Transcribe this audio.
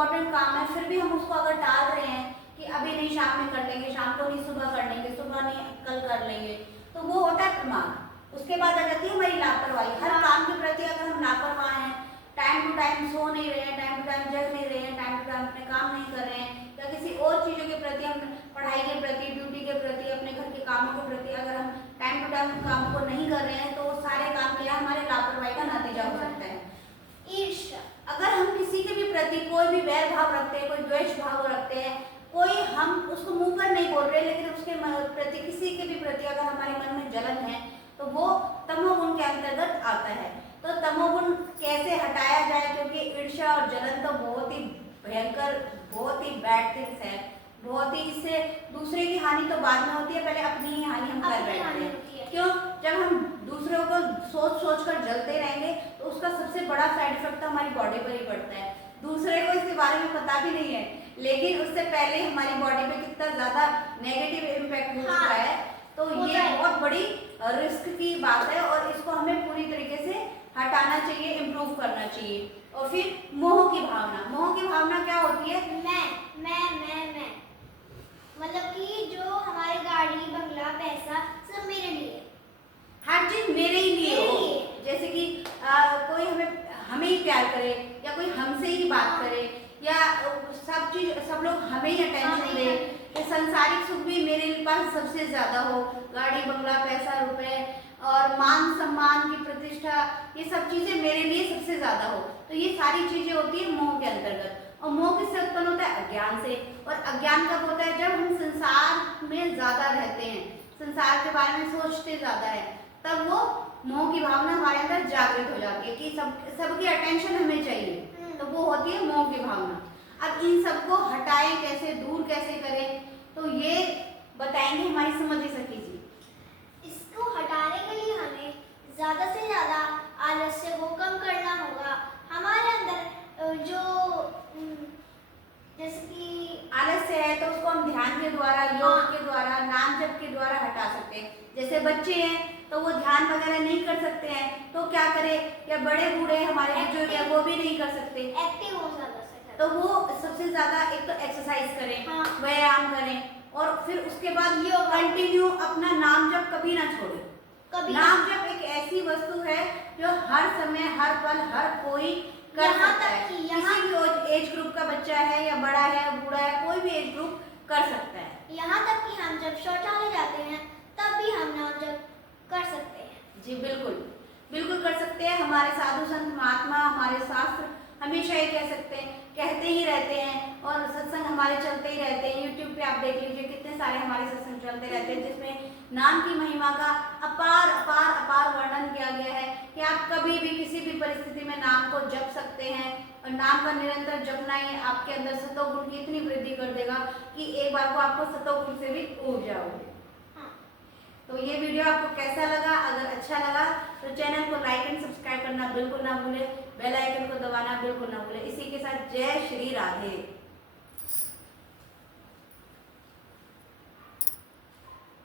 Important काम है फिर भी हम उसको अगर टाल रहे हैं कि अभी नहीं शाम में कर लेंगे, शाम को नहीं सुबह कर लेंगे, सुबह नहीं कल कर लेंगे, तो वो होता है प्रमाद। उसके बाद आ जाती है हमारी लापरवाही। हर काम के प्रति अगर हम लापरवाह हैं, टाइम टू टाइम सो नहीं रहे हैं, टाइम टू टाइम जग नहीं रहे हैं, टाइम टू टाइम अपने काम नहीं कर रहे हैं, या किसी और चीज़ों के प्रति, हम पढ़ाई के प्रति, ड्यूटी के प्रति, अपने घर के कामों के प्रति अगर हम टाइम टू टाइम काम को नहीं कर रहे हैं, तो वो सारे काम क्या हमारे लापरवाही का नतीजा हो सकता है। ईर्ष्या, अगर हम किसी के भी प्रति कोई भी वैर भाव रखते हैं, कोई द्वेष भाव रखते हैं, कोई हम उसको मुंह पर नहीं बोल रहे लेकिन उसके प्रति, किसी के भी प्रति अगर हमारे मन में जलन है, तो वो तमोगुण के अंतर्गत आता है। तो तमोगुण कैसे हटाया जाए, क्योंकि ईर्ष्या और जलन तो बहुत ही भयंकर, बहुत ही बैड थिंग्स है, बहुत ही, इससे दूसरे की हानि तो बाद में होती है, पहले अपनी ही हानि हम कर बैठते हैं। क्यों? जब हम दूसरों को सोच सोच कर जलते रहेंगे तो उसका सबसे बड़ा साइड इफेक्ट तो हमारी बॉडी पर ही पड़ता है। दूसरे को इसके बारे में पता भी नहीं है, लेकिन उससे पहले हमारी बॉडी पे कितना ज्यादा नेगेटिव इम्पैक्ट हो चुका है। तो ये बहुत बड़ी रिस्क की बात है और इसको हमें पूरी तरीके से हटाना चाहिए, इम्प्रूव करना चाहिए। और फिर मोह की भावना। मोह की भावना क्या होती है? मैं मतलब कि जो हमारे गाड़ी, बंगला, पैसा सब मेरे लिए, हर चीज मेरे ही लिए हो। जैसे कि कोई हमें ही प्यार करे, या कोई हमसे ही बात करे, या सब चीज, सब लोग हमें ही अटेंशन दे, कि संसारिक सुख भी मेरे पास सबसे ज्यादा हो, गाड़ी, बंगला, पैसा, रुपए और मान सम्मान की प्रतिष्ठा, ये सब चीजें मेरे लिए सबसे ज्यादा हो। तो ये सारी चीजें होती है मोह के अंतर्गत। और मोह किससे उत्पन्न होता है? अज्ञान से। और अज्ञान कब होता है? जब हम संसार में ज्यादा रहते हैं, संसार के बारे में सोचते ज्यादा है, तब वो मोह की भावना हमारे अंदर जागृत हो जाती है कि सबकी अटेंशन हमें चाहिए, तो वो होती है मोह की भावना। अब इन सबको हटाएं कैसे, दूर कैसे करें, तो ये बताएंगे हमारी समझी सखी जी। इसको हटाने के लिए हमें ज्यादा से ज्यादा आलस्य को कम करना होगा। हमारे अंदर जो जैसे कि आलस्य है तो उसको हम ध्यान के द्वारा, योग के द्वारा, नाम जप के द्वारा हटा सकते हैं। जैसे बच्चे हैं तो वो ध्यान वगैरह नहीं कर सकते हैं, तो क्या करें? या बड़े बूढ़े हमारे बुजुर्ग हैं वो भी नहीं कर सकते, एक्टिव हो ज्यादा से, तो वो सबसे ज्यादा एक तो एक्सरसाइज करें, व्यायाम करें, और फिर उसके बाद ये कंटिन्यू अपना नाम जप कभी ना छोड़े। नाम जप एक ऐसी वस्तु है जो हर समय, हर पल, हर कोई कर सकता है। किसी भी एज ग्रुप का बच्चा है, या बड़ा है, बूढ़ा है, कोई भी एज ग्रुप कर सकता है। यहाँ तक कि हम जब शौचालय जाते हैं तब भी हम नाम जप कर सकते हैं। जी बिल्कुल, बिल्कुल कर सकते हैं। हमारे साधु संत महात्मा, हमारे शास्त्र हमेशा ये कहते ही रहते हैं, और सत्संग हमारे चलते ही रहते हैं। यूट्यूब पे आप देख लीजिए कितने सारे हमारे सत्संग चलते रहते हैं, जिसमें नाम की महिमा का अपार अपार अपार वर्णन किया गया है कि आप कभी भी किसी भी परिस्थिति में नाम को जप सकते हैं, और नाम का निरंतर जपना ही आपके अंदर सतोगुण की इतनी वृद्धि कर देगा कि एक बार को आपको सतोगुण से भी ऊब जाओगे। तो ये वीडियो आपको कैसा लगा? अगर अच्छा लगा तो चैनल को लाइक एंड सब्सक्राइब करना बिल्कुल ना भूले, बेल आइकन को दबाना बिल्कुल ना भूले। इसी के साथ जय श्री राधे।